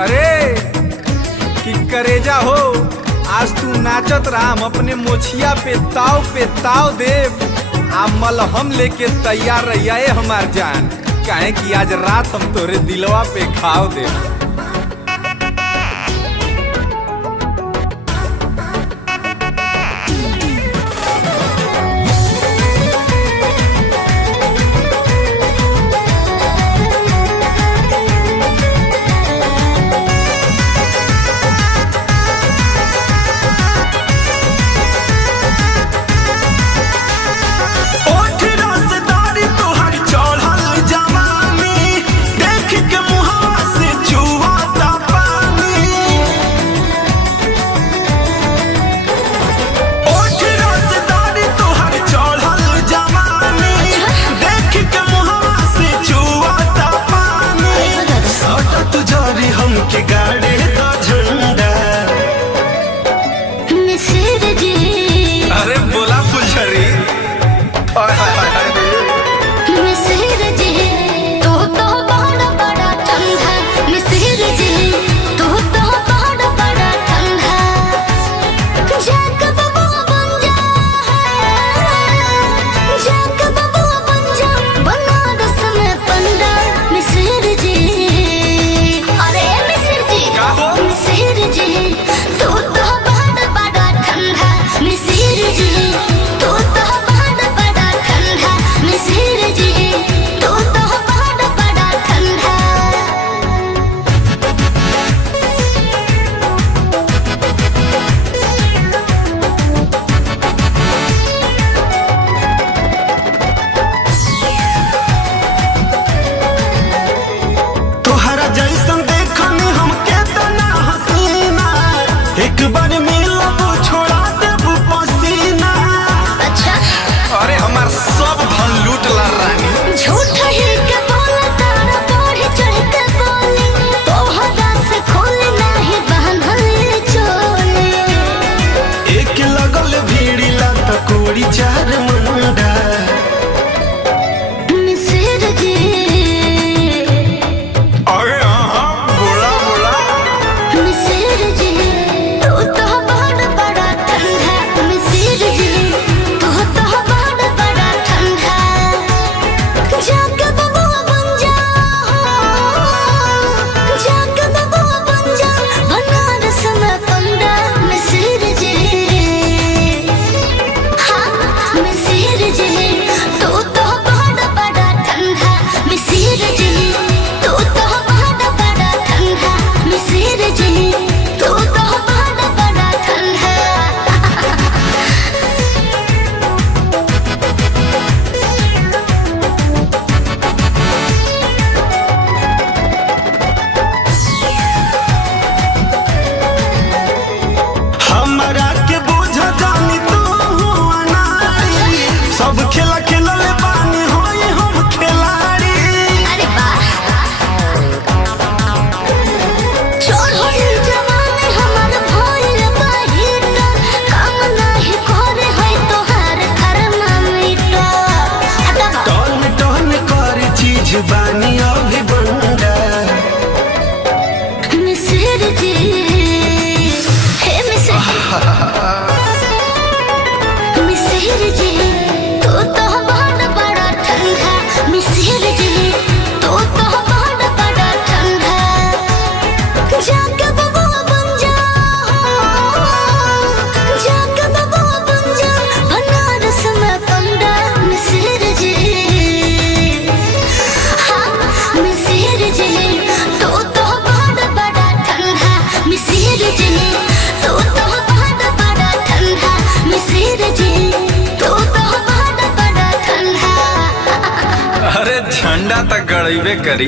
अरे कि करेजा हो, आज तू नाचत राम अपने मोछिया पे ताव देव आ मलहम लेके तैयार रहिया हमार जान, काहे कि आज रात हम तोरे दिलवा पे खाओ दे। अरे बोला फुलझड़ी बानी अभी बंदा मिसिर जी हे मिसिर जी तू तो बहुत बड़ा ठंडा मिसिर जी तू तो बहुत बड़ा ठंडा जाके बबुआ बन जा जाके बबुआ बन जा बनारस में पंडा मिसिर जी अरे झंडा तक गड़ेबे करी।